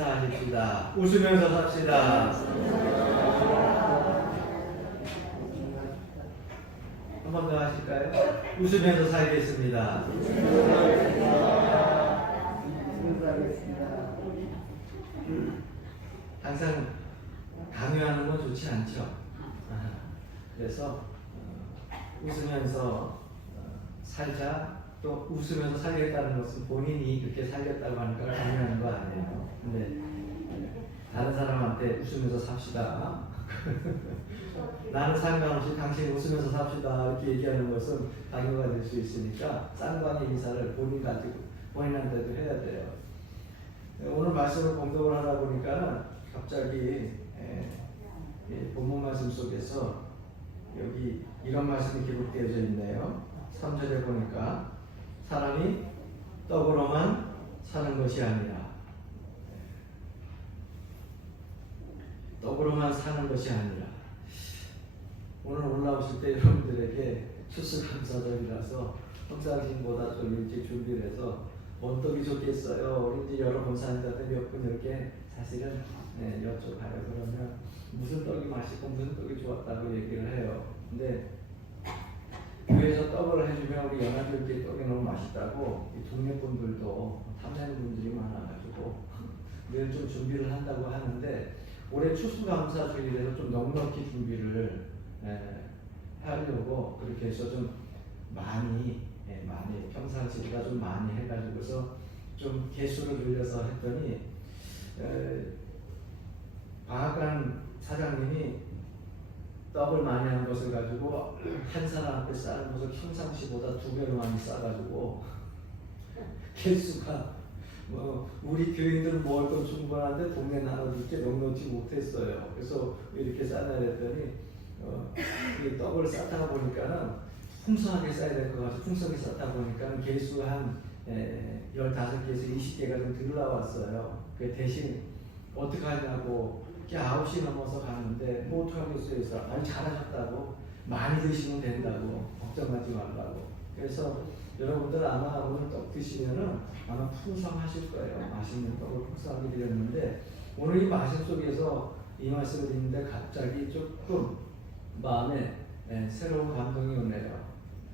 인사하십시다. 웃으면서 삽시다. 한 번 더 하실까요? 웃으면서 살겠습니다. 항상 강요하는 건 좋지 않죠. 그래서 웃으면서 살자, 또 웃으면서 살겠다는 것은 본인이 그렇게 살겠다고 하니까 강요하는 거 아니에요. 근데 다른 사람한테 웃으면서 삽시다. 나는 상관없이 당신 웃으면서 삽시다 이렇게 얘기하는 것은 강요가 될 수 있으니까 쌍방의 인사를 본인한테도 해야 돼요. 오늘 말씀을 공독을 하다 보니까 갑자기 본문 말씀 속에서 여기 이런 말씀이 기록되어져 있네요. 3절에 보니까 사람이 떡으로만 사는 것이 아니라, 떡으로만 사는 것이 아니라, 오늘 올라오실 때 여러분들에게 추수감사절이라서 평상시보다 좀 일찍 준비를 해서 뭔 떡이 좋겠어요? 우리 이제 여러 권사님들한테 몇 분 이렇게 사실은 여쭤봐요. 그러면 무슨 떡이 맛있고 무슨 떡이 좋았다고 얘기를 해요. 근데 교회에서 떡을 해주면 우리 연합교회 떡이 너무 맛있다고 이 동네 분들도 탐내는 분들이 많아가지고 늘 좀 준비를 한다고 하는데, 올해 추수감사주일에서 좀 넉넉히 준비를 하려고 그렇게 해서 좀 많이 평상시보다 좀 많이 해가지고서 좀 개수를 늘려서 했더니 방앗간 사장님이 떡을 많이 한 것을 가지고 한 사람한테 싸는 것을 평상시보다 2배로 많이 싸가지고 개수가 우리 교인들은 먹을 건 충분한데 동네 나눠줄 게 넉넉지 못했어요. 그래서 이렇게 싸냐 했더니 이 떡을 싸다 보니까는 풍성하게 싸야 될 것 같아서 풍성하게 싸다 보니까 개수 한 15개에서 20개가 좀 들어왔어요. 그 대신 어떻게 하냐고 9시 넘어서 가는데 뭐 어떡하겠어요. 그래서 아니 잘하셨다고, 많이 드시면 된다고, 걱정하지 말라고. 그래서 여러분들 아마 오늘 떡 드시면은 아마 풍성하실 거예요. 맛있는 떡을 풍성하게 드렸는데, 오늘 이 말씀 속에서 이 말씀을 듣는데 갑자기 조금 마음에 새로운 감동이 오네요.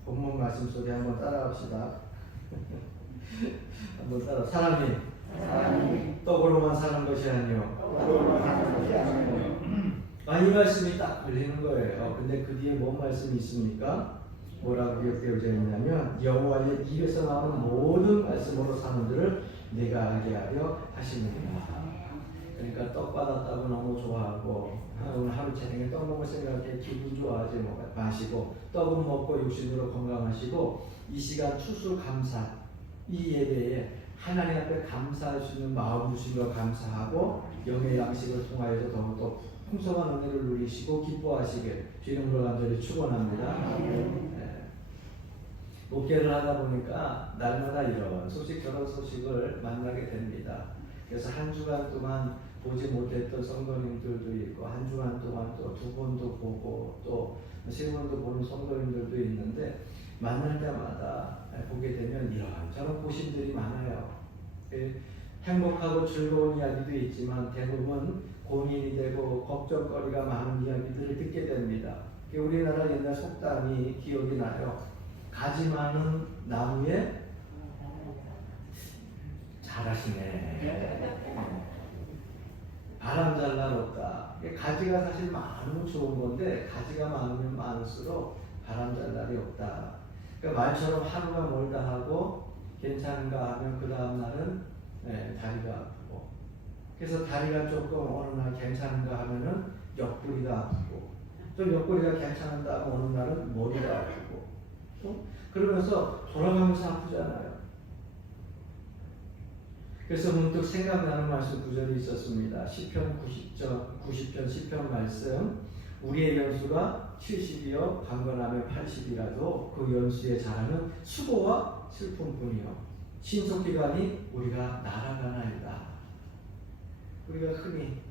본문 말씀 속에 한번 따라합시다. 한번 따라. 사람이 떡으로만 사는 것이 아니요. 이 말씀이 딱 걸리는 거예요. 근데 그 뒤에 뭔 말씀이 있습니까? 뭐라고 기록되어져 있냐면, 여호와의 입에서 나오는 모든 말씀으로 사는 들을 내가 알게 하려 하시느니라. 그러니까 떡 받았다고 너무 좋아하고 오늘 하루 저녁에 떡 먹을 생각에 기분 좋아하지 마시고, 떡은 먹고 육신으로 건강하시고, 이 시간 추수감사 이 예배에 하나님 앞에 감사할 수 있는 마음 주신 것 감사하고, 영의 양식을 통하여서 더욱더 풍성한 은혜를 누리시고 기뻐하시길 주님으로 간절히 축원합니다. 목회를 하다 보니까 날마다 이런 소식 저런 소식을 만나게 됩니다. 그래서 한 주간 동안 보지 못했던 성도님들도 있고, 한 주간 동안 또 2번도 보고 또 3번도 보는 성도님들도 있는데, 만날 때마다 보게 되면 이런저런 고심들이 많아요. 행복하고 즐거운 이야기도 있지만 대부분 고민이 되고 걱정거리가 많은 이야기들을 듣게 됩니다. 우리나라 옛날 속담이 기억이 나요. 가지 많은 나무에 잘하시네. 바람 잘 날 없다. 가지가 사실 많으면 좋은 건데, 가지가 많으면 많을수록 바람 잘 날이 없다. 그러니까 말처럼 하루가 멀다 하고 괜찮은가 하면 그 다음 날은 다리가 아프고, 그래서 다리가 조금 어느 날 괜찮은가 하면은 옆구리가 아프고, 또 옆구리가 괜찮은가 하면 어느 날은 머리가 아프고, 그러면서 돌아가면서 아프잖아요. 그래서 문득 생각나는 말씀 구절이 있었습니다. 시편 90편 10편 말씀, 우리의 연수가 70이요 강건하면 80이라도 그 연수에 잘하는 수고와 슬픔뿐이요 신속기간이 우리가 날아가나이다. 우리가 흔히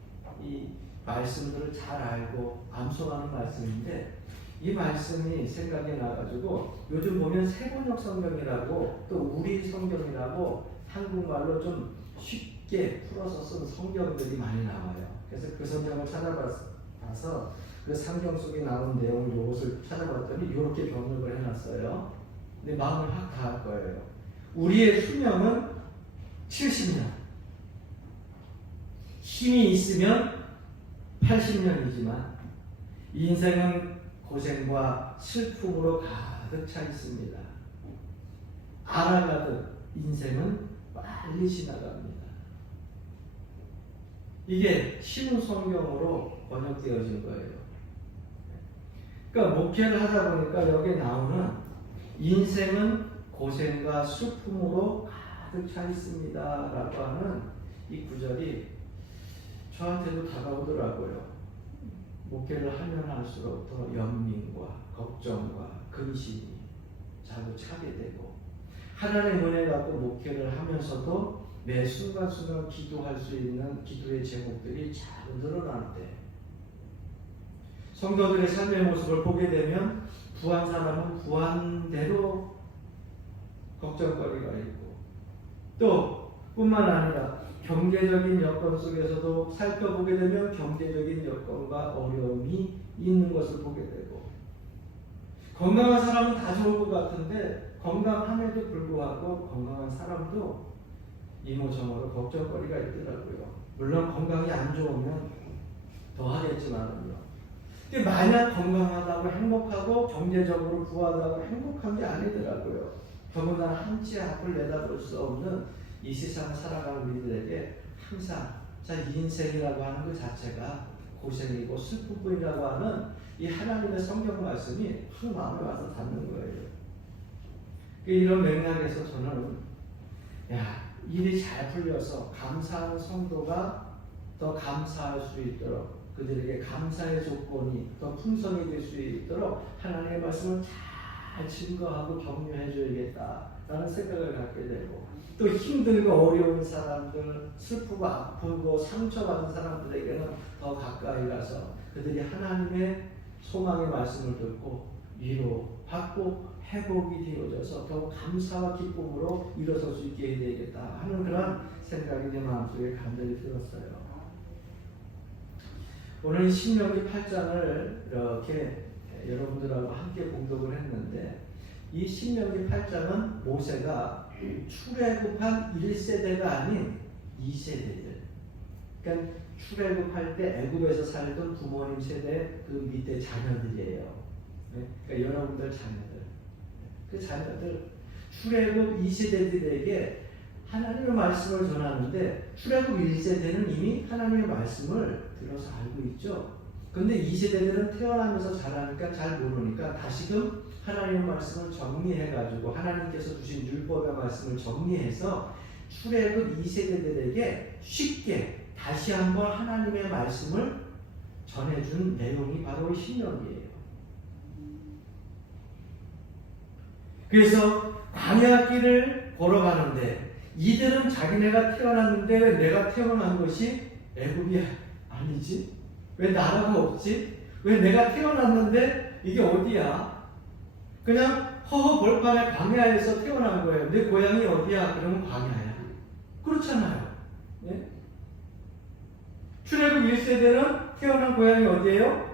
이 말씀들을 잘 알고 암송하는 말씀인데, 이 말씀이 생각이 나가지고 요즘 보면 세번역 성경이라고 또 우리 성경이라고 한국말로 좀 쉽게 풀어서 쓴 성경들이 많이 나와요. 그래서 그 성경을 찾아봐서 그 성경 속에 나온 내용을 이것을 찾아봤더니 이렇게 번역을 해놨어요. 근데 마음을 확 닿을 거예요. 우리의 수명은 70년, 힘이 있으면 80년이지만 인생은 고생과 슬픔으로 가득 차 있습니다. 알아가듯 인생은 빨리 지나갑니다. 이게 쉬운 성경으로 번역되어진 거예요. 그러니까 목회를 하다 보니까 여기 나오는 인생은 고생과 슬픔으로 가득 차 있습니다 라고 하는 이 구절이 저한테도 다가오더라고요. 목회를 하면 할수록 더 연민과 걱정과 근심이 자꾸 차게 되고, 하나님의 은혜 갖고 목회를 하면서도 매 순간순간 기도할 수 있는 기도의 제목들이 자꾸 늘어나는데, 성도들의 삶의 모습을 보게 되면 부한 사람은 부한대로 걱정거리가 있고, 또 뿐만 아니라 경제적인 여건 속에서도 살펴보게 되면 경제적인 여건과 어려움이 있는 것을 보게 되고, 건강한 사람은 다 좋을 것 같은데 건강함에도 불구하고 건강한 사람도 이모저모로 걱정거리가 있더라고요. 물론 건강이 안 좋으면 더 하겠지만요. 마냥 건강하다고 행복하고 경제적으로 부하다고 행복한 게 아니더라고요. 더군다나 한치 앞을 내다볼 수 없는 이 세상을 살아가는 우리들에게 항상 인생이라고 하는 것 자체가 고생이고 슬픔이라고 하는 이 하나님의 성경 말씀이 확 마음에 와서 닿는 거예요. 이런 맥락에서 저는 일이 잘 풀려서 감사하는 성도가 더 감사할 수 있도록, 그들에게 감사의 조건이 더 풍성이 될 수 있도록 하나님의 말씀을 잘 증거하고 격려해 줘야겠다라는 생각을 갖게 되고, 또 힘들고 어려운 사람들, 슬프고 아프고 상처받은 사람들에게는 더 가까이 가서 그들이 하나님의 소망의 말씀을 듣고 위로받고 회복이 되어져서 더 감사와 기쁨으로 일어설 수 있게 해야 되겠다 하는 그런 생각이 내 마음속에 간절히 들었어요. 오늘 신명기 8장을 이렇게 여러분들하고 함께 공독을 했는데, 이 신명기 8장은 모세가 출애굽한 1세대가 아닌 2세대들, 그러니까 출애굽할 때 애굽에서 살던 부모님 세대 그 밑에 자녀들이에요. 그러니까 여러분들 자녀들, 그 자녀들 출애굽 2세대들에게 하나님의 말씀을 전하는데, 출애굽 1세대는 이미 하나님의 말씀을 들어서 알고 있죠. 근데 2세대들은 태어나면서 자라니까 잘 모르니까 다시금 하나님의 말씀을 정리해가지고 하나님께서 주신 율법의 말씀을 정리해서 출애굽 2세대들에게 쉽게 다시 한번 하나님의 말씀을 전해준 내용이 바로 신명기예요. 그래서 광야 길을 걸어가는데 이들은 자기네가 태어났는데 왜 내가 태어난 것이 애굽이 아니지? 왜 나라가 없지? 왜 내가 태어났는데 이게 어디야? 그냥 허허 벌판의 광야에서 태어난 거예요. 내 고향이 어디야? 그러면 광야야. 그렇잖아요. 네? 출애굽 1세대는 태어난 고향이 어디예요?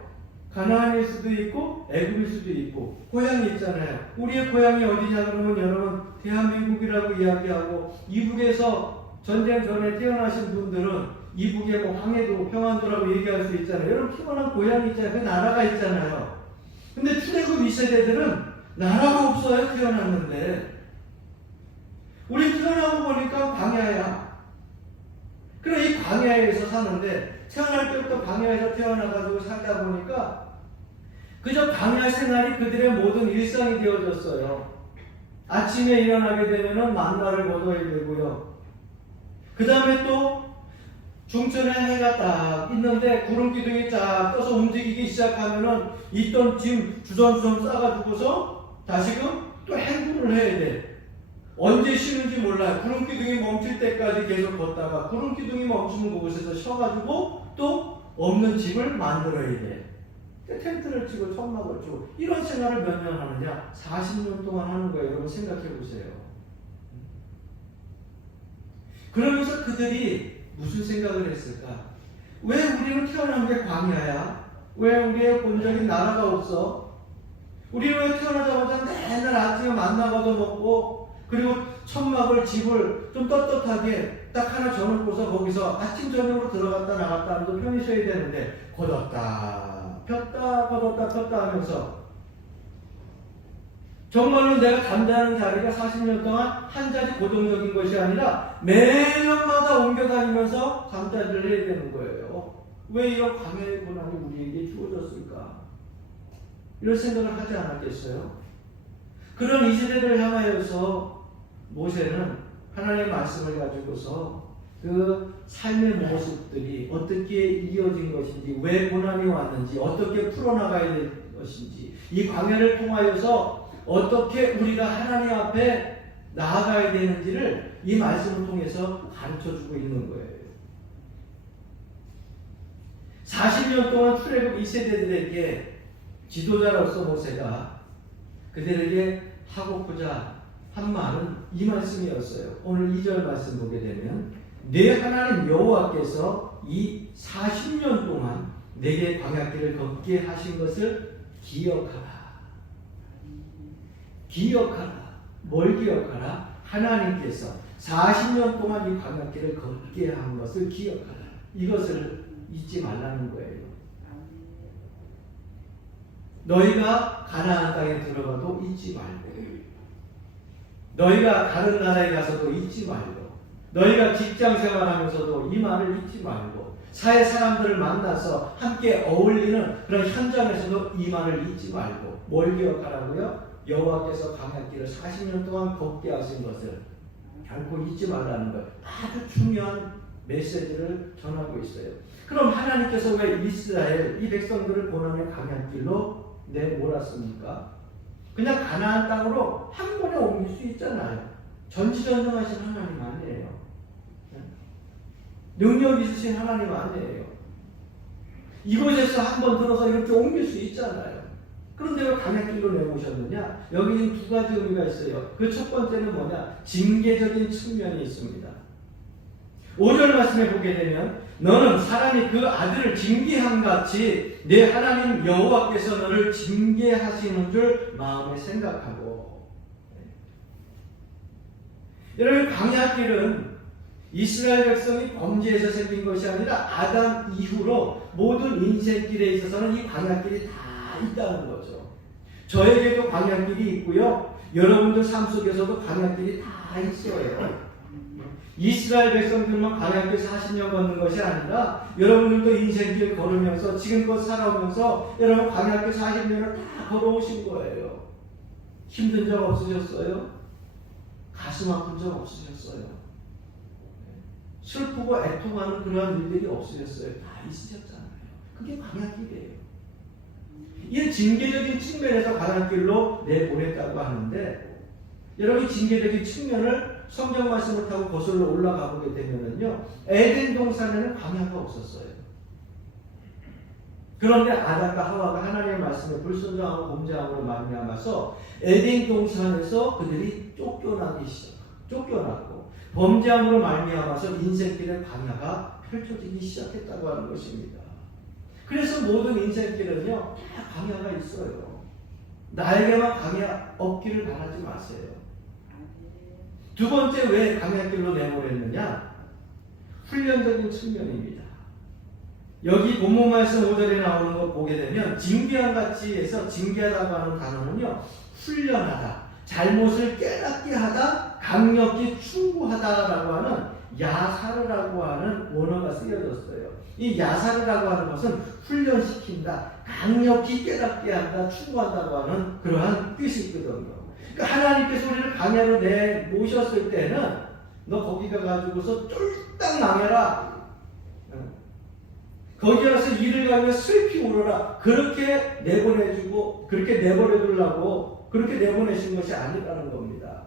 가나안일 수도 있고 애굽일 수도 있고 고향이 있잖아요. 우리의 고향이 어디냐 그러면 여러분 대한민국이라고 이야기하고, 이북에서 전쟁 전에 태어나신 분들은 이북에 뭐 황해도 평안도라고 얘기할 수 있잖아요. 여러분 태어난 고향이 있잖아요. 그 나라가 있잖아요. 근데 출애굽 2세대들은 나라가 없어요. 태어났는데 우리 태어나고 보니까 광야야. 그래 이 광야에서 사는데 태어날 때부터 광야에서 태어나가지고 살다 보니까 그저 광야 생활이 그들의 모든 일상이 되어졌어요. 아침에 일어나게 되면은 만나를 거둬야 되고요. 그 다음에 또 중천에 해가 딱 있는데 구름 기둥이 쫙 떠서 움직이기 시작하면은 있던 짐 주섬주섬 싸가지고서 다시금 또 행군을 해야 돼. 언제 쉬는지 몰라요. 구름 기둥이 멈출 때까지 계속 걷다가 구름 기둥이 멈추는 곳에서 쉬어가지고 또 없는 집을 만들어야 돼. 텐트를 치고 천막을 치고 이런 생활을 몇 년 하느냐? 40년 동안 하는 거예요. 여러분 생각해 보세요. 그러면서 그들이 무슨 생각을 했을까? 왜 우리는 태어난 게 광야야? 왜 우리의 본적인 나라가 없어? 우리는 왜 태어나자마자 맨날 아침에 만나 얻어 먹고, 그리고 천막을, 집을 좀 떳떳하게 딱 하나 정해놓고서 거기서 아침 저녁으로 들어갔다 나갔다 하면서 편히 쉬어야 되는데, 걷었다 폈다 걷었다 폈다 하면서, 정말로 내가 잠자는 자리가 40년 동안 한 자리 고정적인 것이 아니라 매년마다 옮겨 다니면서 잠자리를 해야 되는 거예요. 왜 이런 광야의 고난이 우리에게 주어졌을까? 이런 생각을 하지 않았겠어요? 그런 이 세대를 향하여서 모세는 하나님의 말씀을 가지고서 그 삶의 모습들이 어떻게 이어진 것인지, 왜 고난이 왔는지, 어떻게 풀어나가야 될 것인지, 이 광야를 통하여서 어떻게 우리가 하나님 앞에 나아가야 되는지를 이 말씀을 통해서 가르쳐주고 있는 거예요. 40년 동안 출애굽 2세대들에게 지도자로서 모세가 그들에게 하고자 한 말은 이 말씀이었어요. 오늘 2절 말씀 보게 되면, 내 하나님 여호와께서 이 40년 동안 내게 광야길을 걷게 하신 것을 기억하라. 기억하라. 뭘 기억하라? 하나님께서 40년 동안 이 광야길을 걷게 한 것을 기억하라. 이것을 잊지 말라는 거예요. 너희가 가나안 땅에 들어가도 잊지 말고, 너희가 다른 나라에 가서도 잊지 말고, 너희가 직장 생활하면서도 이 말을 잊지 말고, 사회 사람들을 만나서 함께 어울리는 그런 현장에서도 이 말을 잊지 말고, 뭘 기억하라고요? 여호와께서 광야길을 40년 동안 걷게 하신 것을 결코 잊지 말라는 것, 아주 중요한 메시지를 전하고 있어요. 그럼 하나님께서 왜 이스라엘, 이 백성들을 고난의 광야길로 내몰았습니까? 그냥 가나안 땅으로 한 번에 옮길 수 있잖아요. 전지전능하신 하나님 아니에요. 능력 있으신 하나님 아니에요. 이곳에서 한 번 들어서 이렇게 옮길 수 있잖아요. 그런데 왜 광야길로 내모셨느냐? 여기는 두 가지 의미가 있어요. 그 첫 번째는 뭐냐? 징계적인 측면이 있습니다. 5절 말씀에 보게 되면, 너는 사람이 그 아들을 징계한 같이 내 하나님 여호와께서 너를 징계하시는 줄 마음에 생각하고. 여러분, 광야길은 이스라엘 백성이 범죄에서 생긴 것이 아니라 아담 이후로 모든 인생길에 있어서는 이 광야길이 다 있다는 거죠. 저에게도 광야길이 있고요, 여러분들 삶 속에서도 광야길이 다 있어요. 이스라엘 백성들만 광야길 40년 걷는 것이 아니라 여러분들도 인생길 걸으면서 지금껏 살아오면서 여러분 광야길 40년을 다 걸어오신 거예요. 힘든 적 없으셨어요? 가슴 아픈 적 없으셨어요? 슬프고 애통하는 그러한 일들이 없으셨어요? 다 있으셨잖아요. 그게 광야길이에요. 이 징계적인 측면에서 광야길로 내보냈다고 하는데, 여러분 징계적인 측면을 성경 말씀을 타고 거슬러 올라가 보게 되면은요, 에덴 동산에는 광야가 없었어요. 그런데 아담과 하와가 하나님의 말씀에 불순종하고 범죄함으로 말미암아서 에덴 동산에서 그들이 쫓겨났고 범죄함으로 말미암아서 인생길의 광야가 펼쳐지기 시작했다고 하는 것입니다. 그래서 모든 인생길은요, 다 광야가 있어요. 나에게만 광야 없기를 바라지 마세요. 두 번째, 왜 광야길로 내보냈느냐? 훈련적인 측면입니다. 여기 본문 말씀 5절에 나오는 거 보게 되면, 징계한 같이 해서 징계하다고 하는 단어는요, 훈련하다, 잘못을 깨닫게 하다, 강력히 충고하다라고 하는 야사르라고 하는 원어가 쓰여졌어요. 이 야사르라고 하는 것은 훈련시킨다, 강력히 깨닫게 한다, 충고한다고 하는 그러한 뜻이 있거든요. 그러니까 하나님께서 우리를 광야로 내모셨을 때는 너 거기 가가지고서 쫄딱 망해라, 거기 가서 이를 가며 슬피 울어라, 그렇게 내보내주고 그렇게 내보내주려고 그렇게 내보내신 것이 아니라는 겁니다.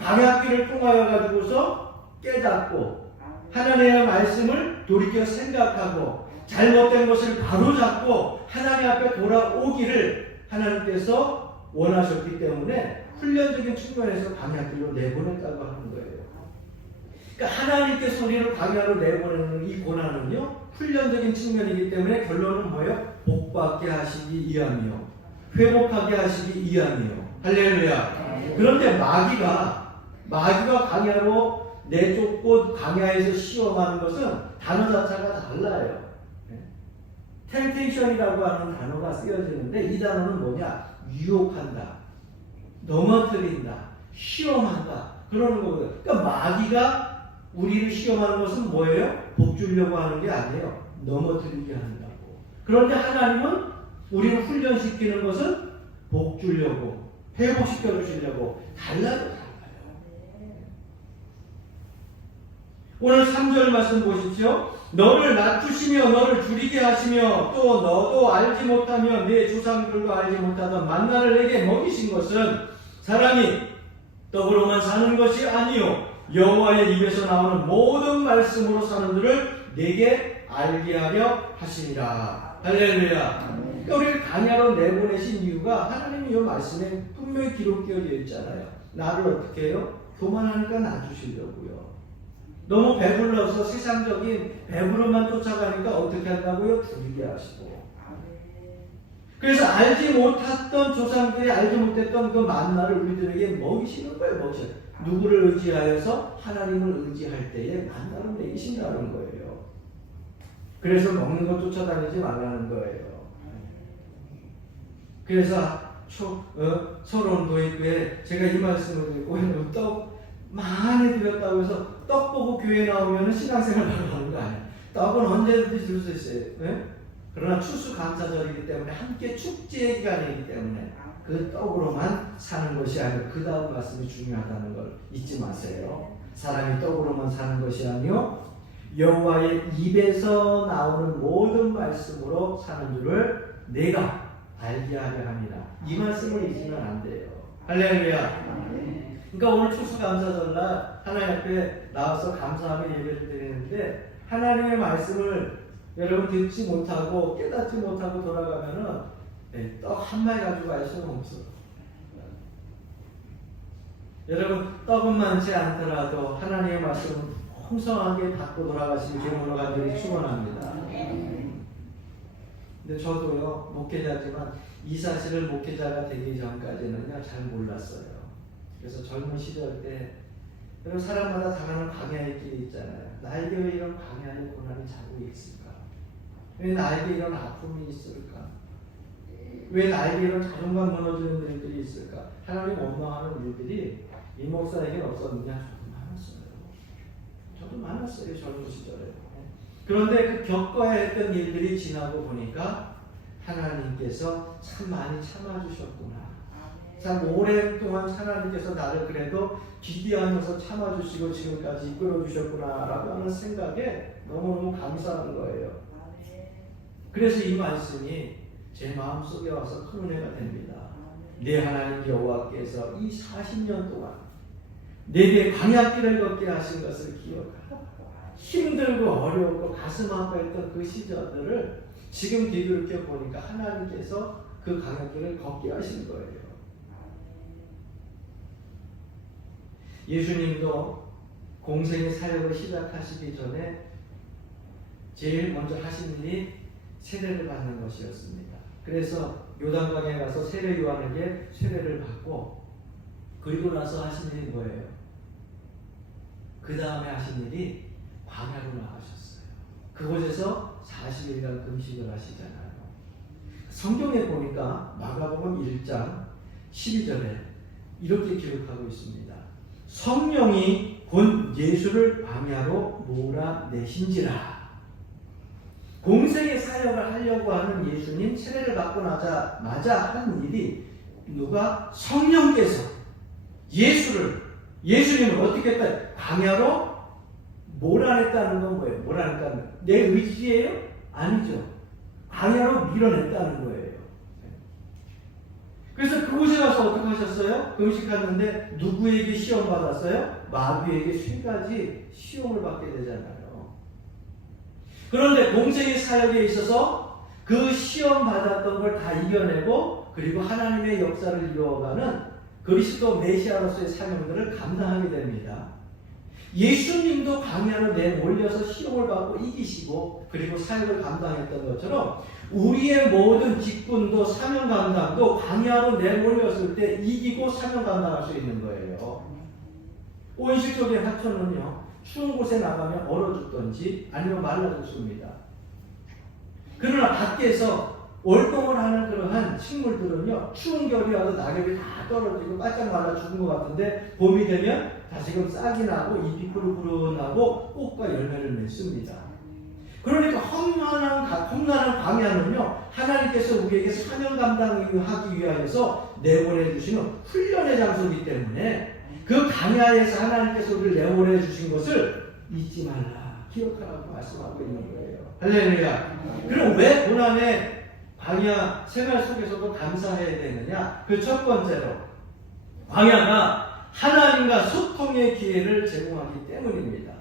광야길을 통하여 가지고서 깨닫고 하나님의 말씀을 돌이켜 생각하고 잘못된 것을 바로잡고 하나님 앞에 돌아오기를 하나님께서 원하셨기 때문에 훈련적인 측면에서 광야길로 내보냈다고 하는 거예요. 그러니까 그러니까 하나님께서 우리를 광야로 내보내는 이 고난은요, 훈련적인 측면이기 때문에 결론은 뭐예요? 복받게 하시기 위함이요, 회복하게 하시기 위함이요. 할렐루야. 그런데 마귀가 광야로 내쫓고 광야에서 시험하는 것은 단어 자체가 달라요. 템테이션이라고 하는 단어가 쓰여지는데 이 단어는 뭐냐? 유혹한다, 넘어뜨린다, 시험한다, 그러는 거거든요. 그러니까 마귀가 우리를 시험하는 것은 뭐예요? 복 주려고 하는 게 아니에요. 넘어뜨리게 한다고. 그런데 하나님은 우리를 훈련시키는 것은 복 주려고, 회복시켜 주시려고. 달라요. 오늘 3절 말씀 보십시오. 너를 낮추시며 너를 줄이게 하시며 또 너도 알지 못하며 네 조상들도 알지 못하던 만나를 내게 먹이신 것은 사람이 떡으로만 사는 것이 아니요 여호와의 입에서 나오는 모든 말씀으로 사는 줄을 내게 알게 하려 하시니라. 할렐루야. 그러니까 우리를 광야로 내보내신 이유가 하나님이 이 말씀에 분명히 기록되어 있잖아요. 나를 어떻게 해요? 교만하니까 낮추시려고요. 너무 배불러서 세상적인 배부름만 쫓아가니까 어떻게 한다고요? 줄이게 하시고. 그래서 알지 못했던 조상들이 알지 못했던 그 만나를 우리들에게 먹이시는 거예요. 먹이시는. 누구를 의지하여서? 하나님을 의지할 때에 만나를 먹이신다는 거예요. 그래서 먹는 것 쫓아다니지 말라는 거예요. 그래서 서론 도입부에 제가 이 말씀을 드리고 떡 많이 드렸다고 해서 떡 보고 교회 나오면 신앙생활 바로 하는 거 아니에요. 떡은 언제든지 줄 수 있어요. 네? 그러나 추수감사절이기 때문에 함께 축제의 기간이기 때문에 그 떡으로만 사는 것이 아니고 그 다음 말씀이 중요하다는 걸 잊지 마세요. 사람이 떡으로만 사는 것이 아니요 여호와의 입에서 나오는 모든 말씀으로 사는 줄을 내가 알게 하려 합니다. 이 말씀을 잊으면 안 돼요. 할렐루야. 그러니까 오늘 추수감사절날 하나님 앞에 나와서 감사하며 예배를 드리는데 하나님의 말씀을 여러분 듣지 못하고 깨닫지 못하고 돌아가면은 떡 한 마리 가지고 갈 수는 없어요. 여러분 떡은 많지 않더라도 하나님의 말씀을 풍성하게 받고 돌아가시는 기름으로 간절히 축원합니다. 근데 저도요 목회자지만 이 사실을 목회자가 되기 전까지는 잘 몰랐어요. 그래서 젊은 시절 때 여러분 사람마다 당하는 광야의 길이 있잖아요. 나에게 왜 이런 광야의 고난이 자꾸 있을까? 왜 나에게 이런 아픔이 있을까? 왜 나에게 이런 자존감 무너지는 일들이 있을까? 하나님 원망하는 일들이 이 목사에게는 없었느냐? 저도 많았어요. 젊은 시절에. 그런데 그 겪어야 했던 일들이 지나고 보니까 하나님께서 참 많이 참아주셨구나. 참 오랫동안 하나님께서 나를 그래도 기대하면서 참아주시고 지금까지 이끌어주셨구나라고 하는 생각에 너무너무 감사한 거예요. 그래서 이 말씀이 제 마음속에 와서 큰 은혜가 됩니다. 내 하나님 여호와께서 이 40년 동안 내게 광야길을 걷게 하신 것을 기억하고 힘들고 어려웠고 가슴 아파했던 그 시절들을 지금 뒤돌이켜 보니까 하나님께서 그 광야길을 걷게 하신 거예요. 예수님도 공생의 사역을 시작하시기 전에 제일 먼저 하신 일이 세례를 받는 것이었습니다. 그래서 요단강에 가서 세례 요한에게 세례를 받고 그리고 나서 하신 일이 뭐예요? 그 다음에 하신 일이 광야로 나가셨어요. 그곳에서 40일간 금식을 하시잖아요. 성경에 보니까 마가복음 1장 12절에 이렇게 기록하고 있습니다. 성령이 곧 예수를 광야로 몰아내신지라. 공생의 사역을 하려고 하는 예수님 세례를 받고 나자마자 한 일이 누가 성령께서 예수님을 어떻게 했다? 광야로 몰아냈다는 건 뭐예요? 몰아냈다는 건 내 의지예요? 아니죠. 광야로 밀어냈다는 거예요. 그래서 그곳에 가서 어떻게 하셨어요? 금식하는데 누구에게 시험 받았어요? 마귀에게 3가지 시험을 받게 되잖아요. 그런데 공생의 사역에 있어서 그 시험 받았던 걸 다 이겨내고 그리고 하나님의 역사를 이루어가는 그리스도 메시아로서의 사명들을 감당하게 됩니다. 예수님도 광야로 내몰려서 시험을 받고 이기시고 그리고 사역을 감당했던 것처럼 우리의 모든 직분도 사명 감당도 광야로 내몰렸을 때 이기고 사명 감당할 수 있는 거예요. 온실 속의 화초는요, 추운 곳에 나가면 얼어 죽든지 아니면 말라 죽습니다. 그러나 밖에서 월동을 하는 그러한 식물들은요, 추운 겨울이 와서 낙엽이 다 떨어지고 바짝 말라 죽은 것 같은데 봄이 되면 다시금 싹이 나고 잎이 푸르푸르나고 꽃과 열매를 맺습니다. 그러니까 험난한 광야는요, 하나님께서 우리에게 사명 감당하기 위하여서 내보내 주시는 훈련의 장소이기 때문에 그 광야에서 하나님께서 우리를 내보내 주신 것을 잊지 말라, 기억하라고 말씀하고 있는 거예요. 할렐루야. 그럼 왜 고난의 광야 생활 속에서도 감사해야 되느냐? 그 첫 번째로 광야가 하나님과 소통의 기회를 제공하기 때문입니다.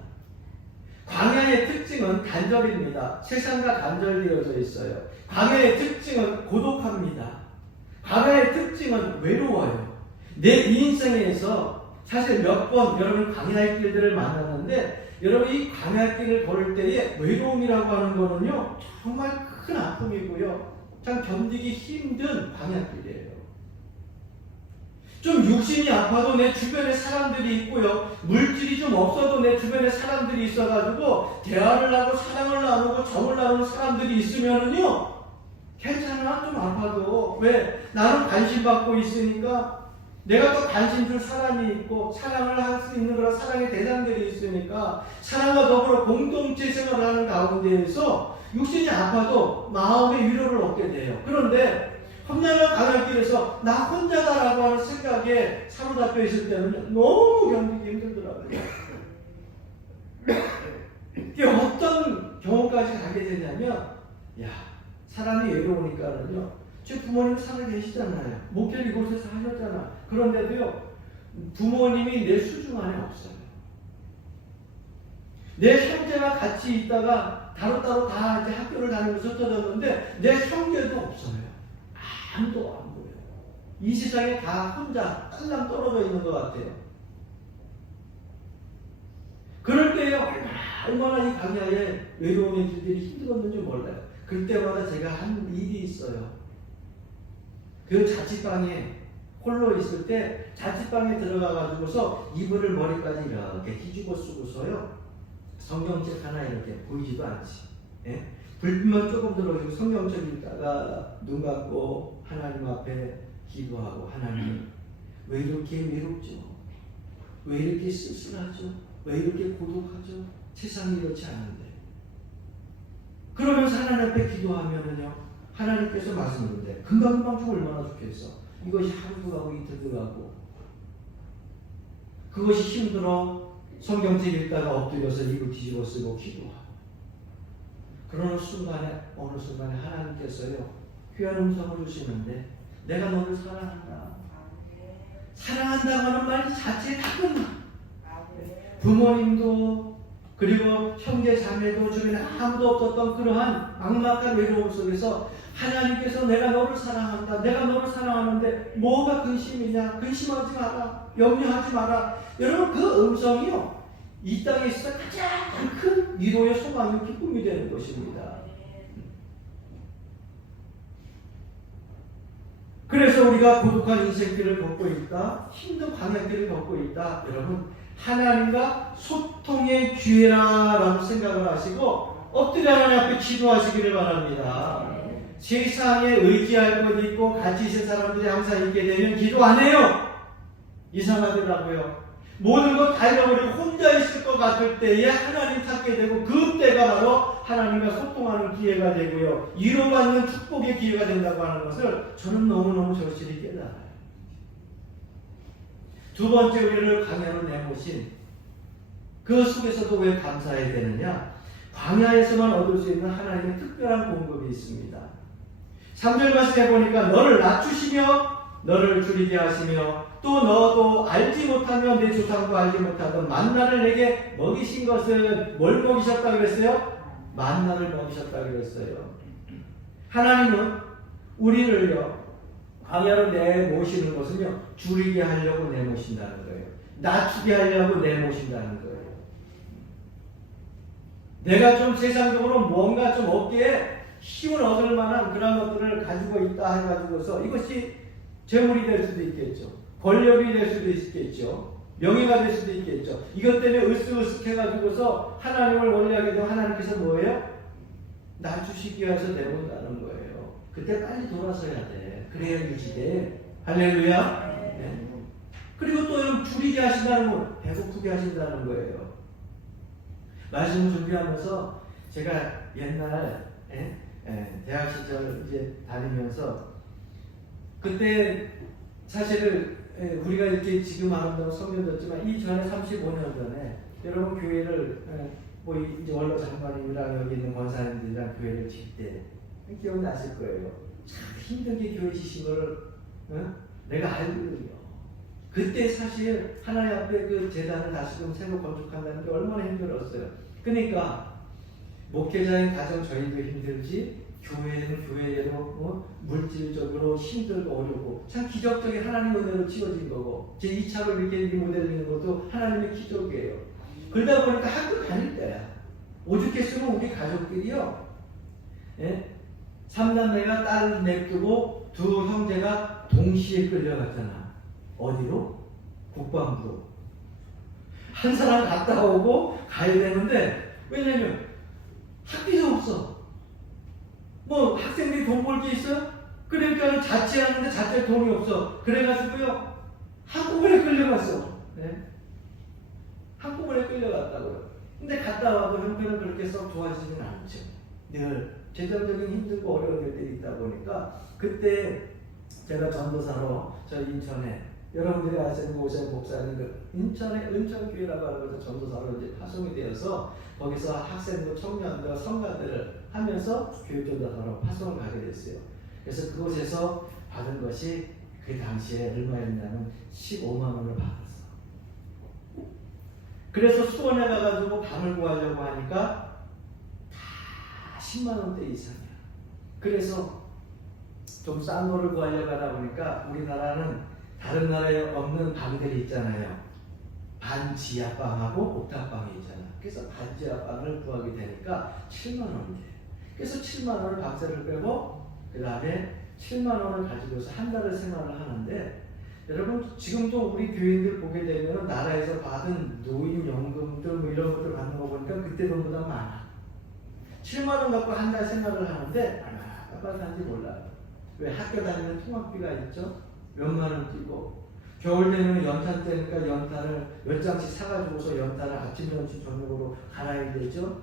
광야의 특징은 단절입니다. 세상과 단절되어져 있어요. 광야의 특징은 고독합니다. 광야의 특징은 외로워요. 내 인생에서 사실 몇 번 여러분 광야의 길들을 만났는데 여러분 이 광야의 길을 걸을 때의 외로움이라고 하는 거는요, 정말 큰 아픔이고요. 참 견디기 힘든 광야길이에요. 좀 육신이 아파도 내 주변에 사람들이 있고요. 물질이 좀 없어도 내 주변에 사람들이 있어가지고 대화를 하고 사랑을 나누고 정을 나누는 사람들이 있으면은요, 괜찮아, 좀 아파도. 왜? 나는 관심받고 있으니까, 내가 또 관심 줄 사람이 있고 사랑을 할 수 있는 그런 사랑의 대상들이 있으니까 사랑과 더불어 공동체 생활을 하는 가운데에서 육신이 아파도 마음의 위로를 얻게 돼요. 그런데 험난한 광야길에서 나 혼자다라고 하는 생각에 사로잡혀 있을 때는 너무 견디기 힘들더라고요. 이게 어떤 경우까지 가게 되냐면, 야, 사람이 외로우니까는요, 제 부모님 살아 계시잖아요. 목회를 이곳에서 하셨잖아. 그런데도요, 부모님이 내 수중 안에 없어요. 내 형제가 같이 있다가 따로따로 다 이제 학교를 다니면서 흩어졌는데 내 형제도 없어요. 아무도 안 보여요. 이 세상에 다 혼자 딸랑 떨어져 있는 것 같아요. 그럴 때에 얼마나 이 광야의 외로움의 길들이 힘들었는지 몰라요. 그때마다 제가 한 일이 있어요. 그 자취방에 홀로 있을 때 자취방에 들어가가지고서 이불을 머리까지 이렇게 뒤집어 쓰고서요, 성경책 하나 이렇게 보이지도 않지. 예? 불빛만 조금 들어오고 성경책 읽다가 눈 감고 하나님 앞에 기도하고, 하나님 왜 이렇게 외롭죠? 왜 이렇게 쓸쓸하죠? 왜 이렇게 고독하죠? 세상이 이렇지 않은데. 그러면서 하나님 앞에 기도하면은요, 하나님께서 말씀하는데 금방금방 좀 얼마나 좋겠어. 이것이 하루도 가고 이틀도 가고, 그것이 힘들어 성경책 읽다가 엎드려서 이불 뒤집어 쓰고 기도하고, 그러는 순간에 어느 순간에 하나님께서요 귀한 음성을 주시는데, 내가 너를 사랑한다. 사랑한다고 하는 말 자체에 다 끝나. 부모님도 그리고 형제 자매도 주변에 아무도 없었던 그러한 막막한 외로움 속에서 하나님께서 내가 너를 사랑한다, 내가 너를 사랑하는데 뭐가 근심이냐, 근심하지 마라, 염려하지 마라. 여러분, 그 음성이요, 이 땅에 있어서 가장 큰 위로의 소망이 기쁨이 되는 것입니다. 그래서 우리가 고독한 인생길을 걷고 있다, 힘든 광야길을 걷고 있다, 여러분 하나님과 소통의 기회라라고 생각을 하시고 엎드려 하나님 앞에 기도하시기를 바랍니다. 세상에 의지할 것 있고 같이 있을 사람들이 항상 있게 되면 기도 안 해요. 이상하더라고요. 모든 것 다 잃어버리고 혼자 있을 것 같을 때에 하나님 찾게 되고, 그때가 바로 하나님과 소통하는 기회가 되고요, 위로받는 축복의 기회가 된다고 하는 것을 저는 너무너무 절실히 깨달아요. 두 번째, 우리를 광야로 내모신 그 속에서도 왜 감사해야 되느냐? 광야에서만 얻을 수 있는 하나님의 특별한 공급이 있습니다. 3절 말씀해 보니까 너를 낮추시며 너를 줄이게 하시며 또 너도 알지 못하며 내 조상도 알지 못하던 만나를 내게 먹이신 것은 뭘 먹이셨다 그랬어요? 만나를 먹이셨다 그랬어요. 하나님은 우리를요 광야로 내모시는 것은요 줄이게 하려고 내모신다는 거예요. 낮추게 하려고 내모신다는 거예요. 내가 좀 세상적으로 뭔가 좀 어깨에 힘을 얻을 만한 그런 것들을 가지고 있다 해가지고서 이것이 재물이 될 수도 있겠죠. 권력이 될 수도 있겠죠. 명예가 될 수도 있겠죠. 이것 때문에 으쓱으쓱 해가지고서 하나님을 원리하게 되면 하나님께서 뭐예요? 나 주시기 위해서 내본다는 거예요. 그때 빨리 돌아서야 돼. 그래야 유지돼. 할렐루야. 네. 그리고 또 여러분 줄이게 하신다는 건 배고프게 하신다는 거예요. 말씀을 준비하면서 제가 옛날 대학 시절 이제 다니면서 그때 사실은 우리가 이렇게 지금 아름다운 성교졌지만 이전에 35년 전에 여러분 교회를 뭐 이제 원로 장관님이랑 여기 있는 권사님들이랑 교회를 질 때 기억나실 거예요. 참 힘들게 교회 지신 걸 내가 알거든요. 그때 사실 하나님 앞에 그 재단을 다시금 새로 건축한다는 게 얼마나 힘들었어요. 그러니까 목회자인 가정 저희도 힘들지 교회는 교회대로 물질적으로 힘들고 어렵고 참 기적적인 하나님 은혜로 지어진 거고 제 2차로 이렇게 모델리는 것도 하나님의 기적이에요. 그러다 보니까 학교 다닐 때야 오죽했으면 우리 가족들이요 3남매가 딸을 냅두고 두 형제가 동시에 끌려갔잖아. 어디로? 국방부로. 한 사람 갔다 오고 가야 되는데 왜냐면 학비도 없어. 뭐 학생들이 돈 벌 게 있어요? 그러니까 자취하는데 자취할 돈이 없어. 그래가지고요 한꺼번에 끌려갔어. 한꺼번에 끌려갔다고요. 근데 갔다 와도 형편은 그렇게 썩 좋아지지는 않죠. 늘 재정적인 힘들고 어려운 일들이 있다 보니까 그때 제가 전도사로 저 인천에 여러분들이 아시는 오세훈 목사님 그 인천의 은천교회라고 하는 곳에서 전도사로 이제 파송이 되어서 거기서 학생들, 청년들, 성가들을 하면서 교육전도사로 파송을 가게 됐어요. 그래서 그곳에서 받은 것이 그 당시에 얼마였냐면 15만 원을 받았어. 그래서 수원에 가가지고 방을 구하려고 하니까 다 10만 원대 이상이야. 그래서 좀 싼 거를 구하려고 하다 보니까 우리나라는 다른 나라에 없는 방들이 있잖아요. 반지하방하고 옥탑방이 있잖아요. 그래서 반지하방을 구하게 되니까 7만 원이 돼요. 그래서 7만 원을 박세를 빼고 그 다음에 7만 원을 가지고서 한 달을 생활을 하는데 여러분 지금도 우리 교인들 보게 되면 나라에서 받은 노인연금들 뭐 이런 것들 받는 거 보니까 그때 돈보다 많아. 7만 원 갖고 한 달 생활을 하는데 얼마나 깜빡한지 몰라요. 왜 학교 다니는 통학비가 있죠? 몇만 원 뛰고 겨울 되면 연탄 때니까 연탄을 몇 장씩 사가지고서 연탄을 아침, 점심, 저녁으로 갈아야 되죠.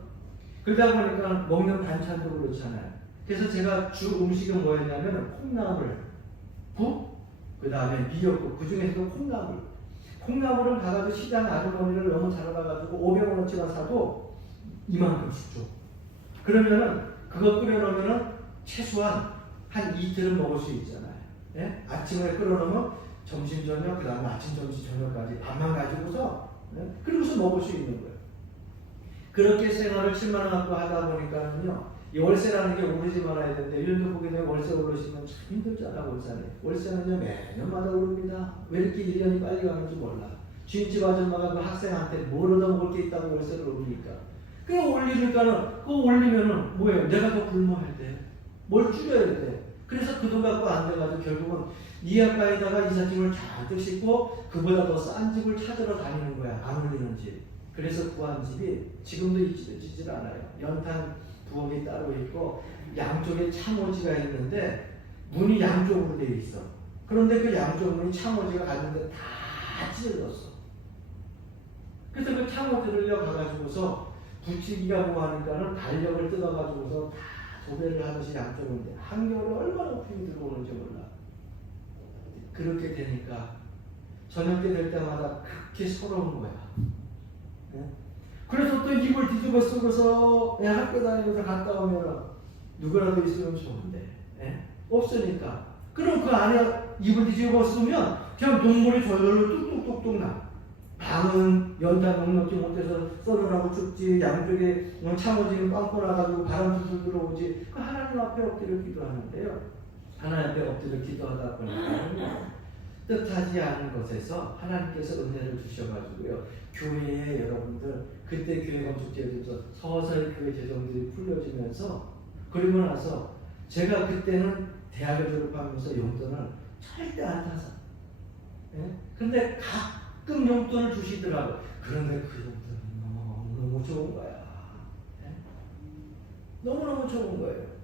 그러다 보니까 먹는 반찬도 그렇잖아요. 그래서 제가 주 음식은 뭐였냐면 콩나물, 국, 그 다음에 미역국, 그 중에서도 콩나물. 콩나물은 가가지고 시장 아주머니를 너무 잘 알아가지고 500원어치만 사도 이만큼씩 줘. 그러면은 그거 끓여놓으면은 최소한 한 이틀은 먹을 수 있잖아요. 예? 아침에 끓여놓으면 점심, 저녁, 그 다음에 아침, 점심, 저녁까지 밥만 가지고서 그러고서 먹을 수 있는 거예요. 그렇게 생활을 7만 원 갖고 하다 보니까는요, 이 월세라는 게 오르지 말아야 되는데 1년도 보게 되면 월세 오르시면 참 힘들잖아. 월세는요 매년마다 오릅니다. 왜 이렇게 1년이 빨리 가는지 몰라. 주인집 아줌마가 그 학생한테 뭘 얻어먹을 게 있다고 월세를 올리니까 그냥 올리니까는 그거 올리면은 뭐예요? 내가 더 굶어야 돼. 뭘 줄여야 돼. 그래서 그 돈 갖고 안 돼가지고 결국은 이 아빠에다가 이삿짐을 잔뜩 싣고 그보다 더 싼 집을 찾으러 다니는 거야. 안 올리는 집. 그래서 구한 집이 지금도 있지를 않아요. 연탄 부엌이 따로 있고 양쪽에 참호지가 있는데 문이 양쪽으로 되어 있어. 그런데 그 양쪽 문이 참호지가 갔는데 다 찢어졌어. 그래서 그 참호지를요 가가지고서 붙이기가 뭐하니까는 달력을 뜯어가지고서 다 도배를 하듯이 양쪽인데 한겨울에 얼마나 힘이 들어오는지 몰라. 그렇게 되니까 저녁 때 될 때마다 그렇게 서러운 거야. 네? 그래서 또 이불 뒤집어 쓰고서 학교 다니면서 갔다 오면 누구라도 있으면 좋은데 없으니까 그럼 그 안에 이불 뒤집어 쓰면 그냥 눈물이 저절로 뚝뚝뚝뚝 나. 방은 연탄 넉넉지 못해서 썰으라고 춥지. 양쪽에 참호지는 빵꾸 나가지고 바람 술술 들어오지. 그 하나님 앞에 엎드려 기도하는데요. 하나님 앞에 엎드려 기도하다 보니까 뜻하지 않은 것에서 하나님께서 은혜를 주셔가지고요. 교회에 여러분들 그때 교회 건축제에서 서서히 교회 재정들이 풀려지면서 그리고 나서 제가 그때는 대학을 졸업하면서 용돈을 절대 안 타서 근데 가끔 용돈을 주시더라고요. 그런데 그 용돈이 너무너무 좋은 거야. 너무너무 좋은 거예요.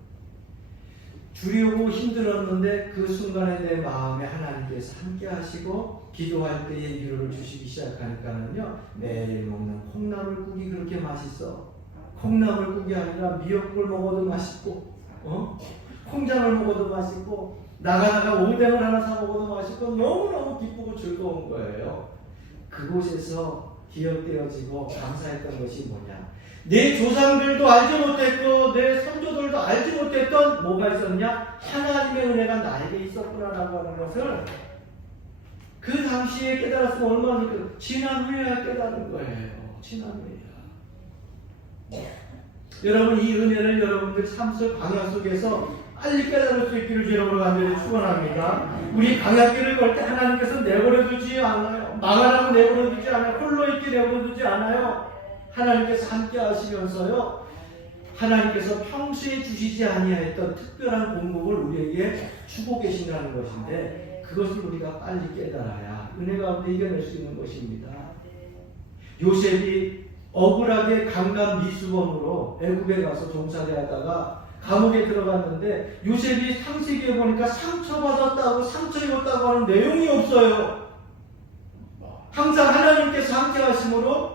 주려고 힘들었는데 그 순간에 내 마음에 하나님께서 함께 하시고 기도할 때에 위로를 주시기 시작하니까는요, 매일 먹는 콩나물국이 그렇게 맛있어. 콩나물국이 아니라 미역국을 먹어도 맛있고 콩장을 먹어도 맛있고 나가다가 오뎅을 하나 사 먹어도 맛있고 너무너무 기쁘고 즐거운 거예요. 그곳에서 기억되어지고 감사했던 것이 뭐냐, 내 조상들도 알지 못했고 내 선조들도 알지 못했던 뭐가 있었냐, 하나님의 은혜가 나에게 있었구나라고 하는 것을 그 당시에 깨달았으면 얼마나 지난 후에야 깨달은 거예요. 지난 후에야. 여러분, 이 은혜를 여러분들 참설 광야 속에서 빨리 깨달을 수 있기를 주님으로 간절히 축원합니다. 우리 광야길을 걸 때 하나님께서 내버려두지 않아요. 망하라고 내버려두지 않아요. 홀로 있게 내버려두지 않아요. 하나님께서 함께 하시면서요, 하나님께서 평소에 주시지 아니하였던 특별한 공급을 우리에게 주고 계신다는 것인데, 그것을 우리가 빨리 깨달아야 은혜 가운데 이겨낼 수 있는 것입니다. 요셉이 억울하게 강간 미수범으로 애굽에 가서 종살이하다가 감옥에 들어갔는데, 요셉이 창세기에 보니까 상처받았다고 상처 입었다고 하는 내용이 없어요. 항상 하나님께서 함께 하심으로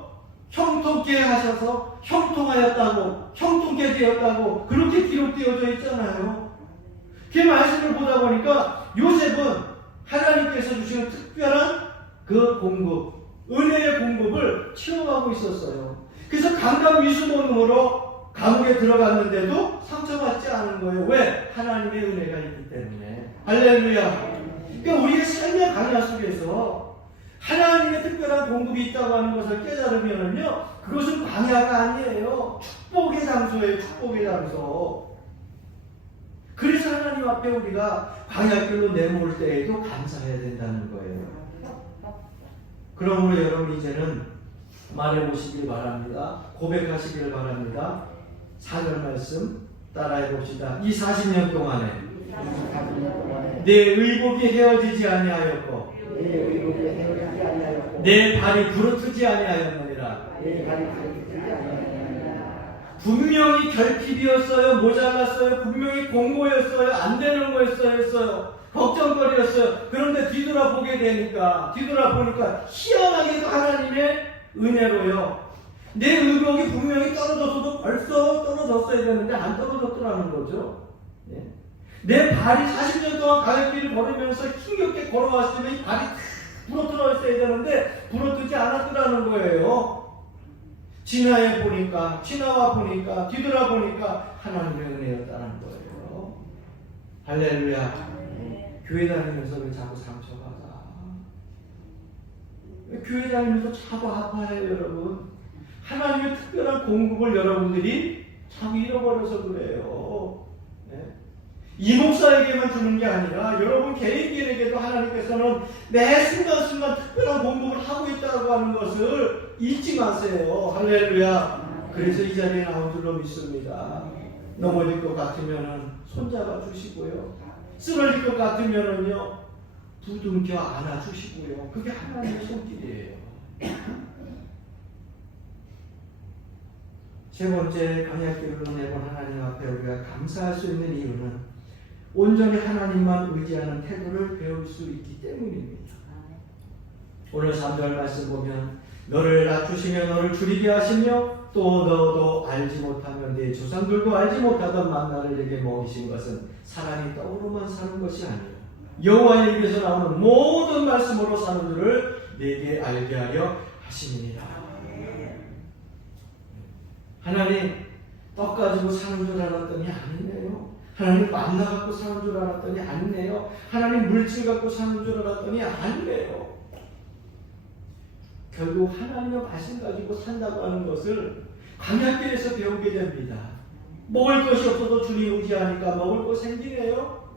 형통케 하셔서 형통하였다고, 형통케 되었다고 그렇게 기록되어져 있잖아요. 그 말씀을 보다 보니까 요셉은 하나님께서 주시는 특별한 그 공급, 은혜의 공급을 체험하고 있었어요. 그래서 강간 미수범으로 감옥에 들어갔는데도 상처받지 않은 거예요. 왜? 하나님의 은혜가 있기 때문에. 할렐루야. 그러니까 우리의 삶의 강야 속에서 하나님의 특별한 공급이 있다고 하는 것을 깨달으면요, 그것은 광야가 아니에요. 축복의 장소예요. 축복의 장소. 그래서 하나님 앞에 우리가 광야길로 내몰 때에도 감사해야 된다는 거예요. 그러므로 여러분, 이제는 말해보시길 바랍니다. 고백하시길 바랍니다. 4절 말씀 따라해 봅시다. 이 40년 동안에 내 의복이 헤어지지 아니하였고 내 발이 부르트지 아니하였느니라. 분명히 결핍이었어요. 모자랐어요. 분명히 공고였어요. 안 되는 거였어요. 걱정거리였어요. 그런데 뒤돌아보게 되니까, 뒤돌아보니까 희한하게도 하나님의 은혜로요, 내 의복이 분명히 떨어졌어도 벌써 떨어졌어야 되는데 안 떨어졌더라는 거죠. 내 발이 40년 동안 가을길을 걸으면서 힘겹게 걸어왔으면 이 발이 부러뜨려 있어야 되는데 부러뜨지 않았더라는 거예요. 지나와 보니까 뒤돌아보니까 하나님의 은혜였다는 거예요. 할렐루야. 교회 다니면서 왜 자꾸 상처받아? 왜 교회 다니면서 자꾸 아파해요, 여러분? 하나님의 특별한 공급을 여러분들이 자꾸 잃어버려서 그래요. 이 목사에게만 주는 게 아니라 여러분 개인에게도 하나님께서는 매 순간순간 특별한 공급을 하고 있다고 하는 것을 잊지 마세요. 할렐루야. 그래서 이 자리에 나온 줄로 믿습니다. 넘어질 것 같으면 손잡아 주시고요, 쓰러질 것 같으면요 부둥켜 안아주시고요. 그게 하나님의 손길이에요. 세 번째, 광야길로 내본 하나님 앞에 우리가 감사할 수 있는 이유는 온전히 하나님만 의지하는 태도를 배울 수 있기 때문입니다. 오늘 3절 말씀 보면 너를 낮추시며 너를 줄이게 하시며 또 너도 알지 못하면 네 조상들도 알지 못하던 만나를 내게 먹이신 것은 사람이 떡으로만 사는 것이 아니라 여호와의 입에서 나오는 모든 말씀으로 사는 줄을 내게 알게 하려 하심이니라. 하나님 떡 가지고 사는 줄 알았더니 아니네요. 하나님 만나 갖고 사는 줄 알았더니 아니네요. 하나님 물질 갖고 사는 줄 알았더니 아니네요. 결국 하나님의 말씀 가지고 산다고 하는 것을 광야길에서 배우게 됩니다. 먹을 것이 없어도 주님 의지하니까 먹을 것 생기네요.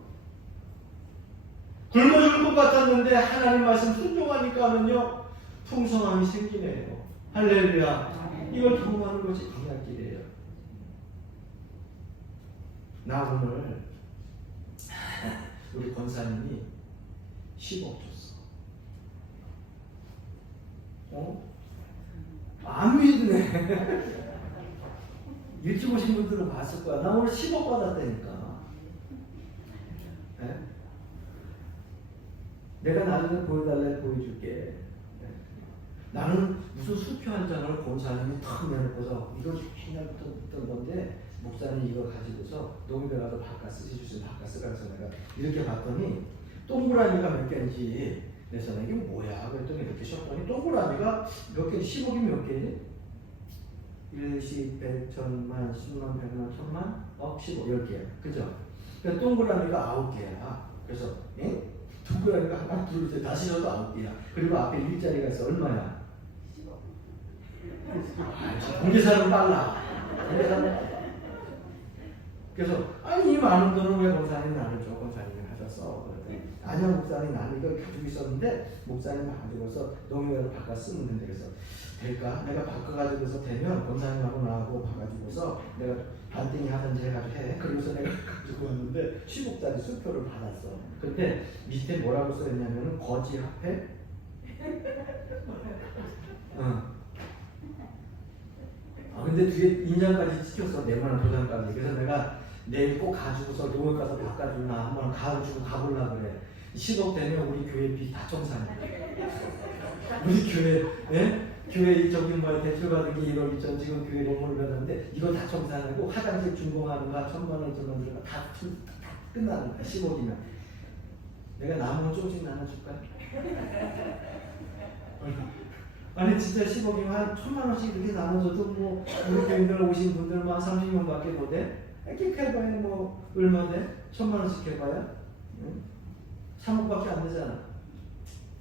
굶어 죽을 것 같았는데 하나님 말씀 순종하니까는요 풍성함이 생기네요. 할렐루야. 이걸 경험하는 것이 광야길이에요. 나 오늘 우리 권사님이 10억 줬어. 안 믿네. 일찍 오신 분들은 봤을 거야. 나 오늘 10억 받았다니까. 네? 내가 나중에 보여달래 보여줄게. 네? 나는 무슨 수표 한 장을 권사님이 탁 내놓고서 이거 옛날부터 있던 건데 목사님 이거 가지고서 농협에 가서 바깥 쓰시주세요. 바깥 쓰라서 내가 이렇게 봤더니 동그라미가 몇 개인지 그래서 이게 뭐야 그랬더니 이렇게 셨더니 동그라미가 몇 개, 10억이 몇 개지? 1, 10, 100, 1000만, 10만, 100만, 1000만, 10억, 10개야. 그죠? 그러니까 동그라미가 9개야. 그래서, 동그라미가 하나, 둘, 셋, 다시 져도 9개야. 그리고 앞에 일자리가 있어. 얼마야? 10억. 공개사는 빨라. 그래서, 아니, 이 많은 돈을 왜 목사님 나를 줘? 권사님이 하셨어. 그랬더니, 아니야, 목사님 나는 이걸 가지고 있었는데, 목사님 가지고서 농협에서 바꿔 쓰면 된대. 그래서, 될까? 내가 바꿔가지고서 되면 권사님하고 나하고 봐가지고서 내가 반띵이 하든지 해가지고 해. 그러면서 내가 가지고 왔는데 10억짜리 수표를 받았어. 근데 밑에 뭐라고 써있냐면은 거지 화폐? 근데 뒤에 인장까지 찍혔어. 내만한 도장까지. 그래서 내가 내일 꼭 가지고서 농협 가서 바꿔주나 한번 가지고 가보려고 그래. 10억 되면 우리 교회 빚 다 청산해. 우리 교회, 예? 교회 저기 대출 받은 게 1억 2천 지금 교회 건물을 받았는데 이거 다 청산하고 화장실 준공하는 거 1000만 원 저런 들어가 다 끝나는 거야. 10억이면 내가 남은 조금씩 나눠줄까? 아니 진짜 10억이면 한 1000만 원씩 이렇게 나눠줘도 뭐 우리 교인들 오신 분들만 30명밖에 못해? 이렇게 해봐야 뭐 얼마 돼? 1000만 원씩 해봐야 3억밖에 안 되잖아.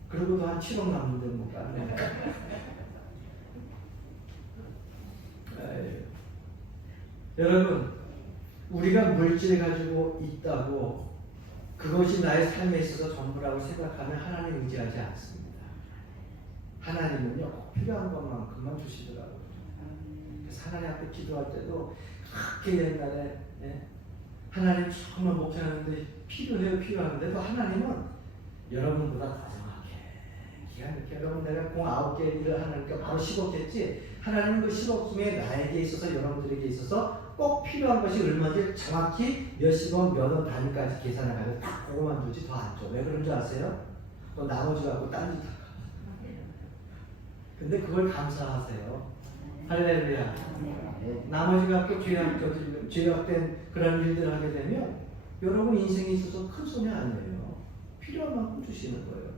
그러고도 한 7억 남는데 뭐 까는 여러분, 우리가 물질 가지고 있다고 그것이 나의 삶에 있어서 전부라고 생각하면 하나님 의지하지 않습니다. 하나님은요 꼭 필요한 것만큼만 주시더라고요. 그래서 하나님 앞에 기도할 때도 그렇게 옛날에 하나님 정말 목회하는데 필요한데도 하나님은 여러분보다 더 정확해. 여러분 내가 공 9개 일을 하니까 바로 10억겠지. 하나님은 그 10억 중에 나에게 있어서 여러분들에게 있어서 꼭 필요한 것이 얼마인지 정확히 몇십억 몇 원 단위까지 계산해 가지고 딱 그거만 주지 더 안 줘. 왜 그런 줄 아세요? 또 나머지 갖고 딴짓 하고. 근데 그걸 감사하세요. 할렐루야. 나머지 갖고 죄악된 그런 일들을 하게 되면 여러분 인생에 있어서 큰 손이 아니에요. 필요한 만큼 주시는 거예요.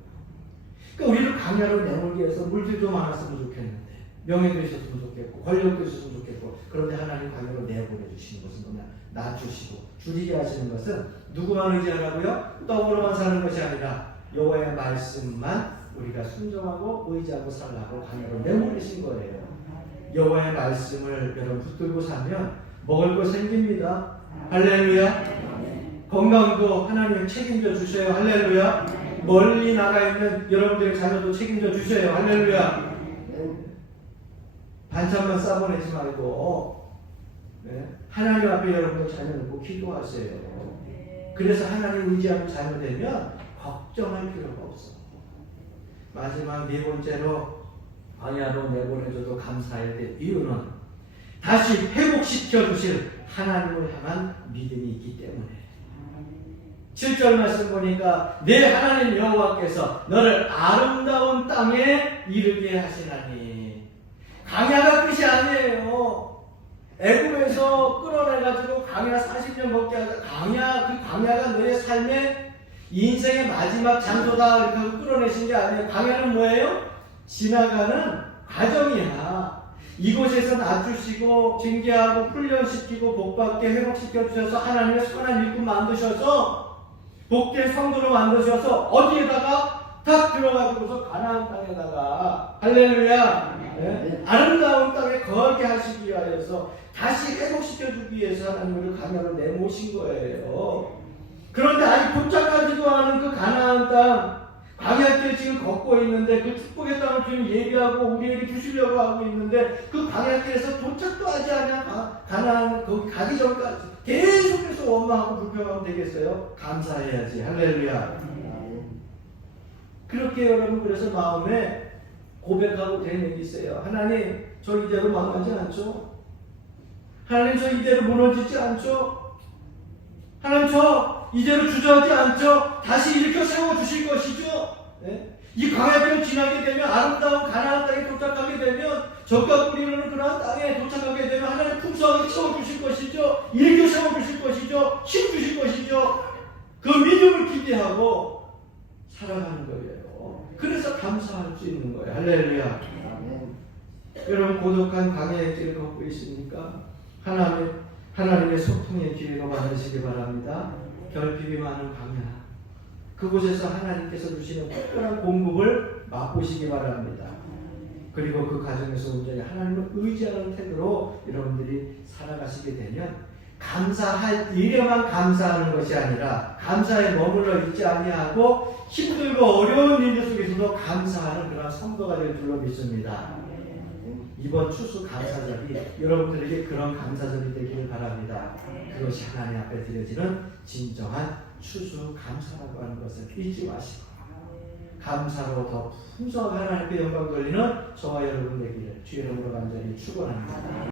그러니까 우리를 강야로 내몰기 위해서 물질도 많았으면 좋겠는데 명예도 있었으면 좋겠고 권력도 있었으면 좋겠고 그런데 하나님 강야로 내보내주시는 것은 뭐냐? 낮추시고 줄이게 하시는 것은 누구만 의지하라고요? 떡으로만 사는 것이 아니라 여호와의 말씀만 우리가 순종하고 의지하고 살라고 강야로 내보내신 거예요. 여호와의 말씀을 여러분 붙들고 살면 먹을 거 생깁니다. 할렐루야. 건강도 하나님 책임져 주셔요. 할렐루야. 멀리 나가 있는 여러분들의 자녀도 책임져 주셔요. 할렐루야. 반찬만 싸보내지 말고 하나님 앞에 여러분들 자녀 놓고 기도하세요. 그래서 하나님 의지하고 자녀 되면 걱정할 필요가 없어. 마지막 네 번째로 광야로 내보내줘도 감사해야 될 이유는 다시 회복시켜 주실 하나님을 향한 믿음이 있기 때문에 7절 말씀 보니까 내 하나님 여호와께서 너를 아름다운 땅에 이르게 하시나니 광야가 끝이 아니에요. 애굽에서 끌어내가지고 광야 40년 먹게 하자. 그 광야가 너의 삶의 인생의 마지막 장소다 이렇게 하고 끌어내신 게 아니에요. 광야는 뭐예요? 지나가는 과정이야. 이곳에서 낮추시고 징계하고 훈련시키고 복받게 회복시켜 주셔서 하나님의 선한 일꾼 만드셔서 복된 성도로 만드셔서 어디에다가 탁 들어가지고서 가나안 땅에다가 할렐루야 아름다운 땅에 거하게 하시기 위하여서 다시 회복시켜주기 위해서 하나님 우리 가나안을 내모신 거예요. 그런데 아직 도착하지도 않은 그 가나안 광야길 지금 걷고 있는데 그 축복의 땅을 지금 예비하고 우리에게 주시려고 하고 있는데 그 광야길에서 도착도 하지 않아 가나안 거기 가기 전까지 계속해서 원망하고 불평하면 되겠어요? 감사해야지. 할렐루야. 그렇게 여러분 그래서 마음에 고백하고 되뇌기세요. 하나님 저 이대로 망하지 않죠? 하나님 저 이대로 무너지지 않죠? 하나님 저 이대로 주저하지 않죠? 다시 일으켜 세워주실 것이죠? 네? 이 광야길을 지나게 되면 아름다운 가나안 땅에 도착하게 되면 적과 뿌리는 그러한 땅에 도착하게 되면 하나님 풍성하게 채워주실 것이죠? 일으켜 세워주실 것이죠? 힘 주실 것이죠? 그 믿음을 기대하고 살아가는 거예요. 그래서 감사할 수 있는 거예요. 할렐루야. 여러분 고독한 광야의 길을 걷고 있으니까 하나님의 소통의 기회가 많으시기 바랍니다. 결핍이 많은 광야 그곳에서 하나님께서 주시는 특별한 공급을 맛보시기 바랍니다. 그리고 그 과정에서 온전히 하나님을 의지하는 태도로 여러분들이 살아가시게 되면 감사할 일에만 감사하는 것이 아니라 감사에 머물러 있지 아니하고 힘들고 어려운 일들 속에서도 감사하는 그런 성도가 될 줄로 믿습니다. 이번 추수 감사절이 여러분들에게 그런 감사절이 되기를 바랍니다. 그것이 하나님 앞에 드려지는 진정한 추수 감사라고 하는 것을 잊지 마시고 감사로 더 풍성하게 하나님께 영광 돌리는 저와 여러분 되기를 주의 이름으로 간절히 축원합니다.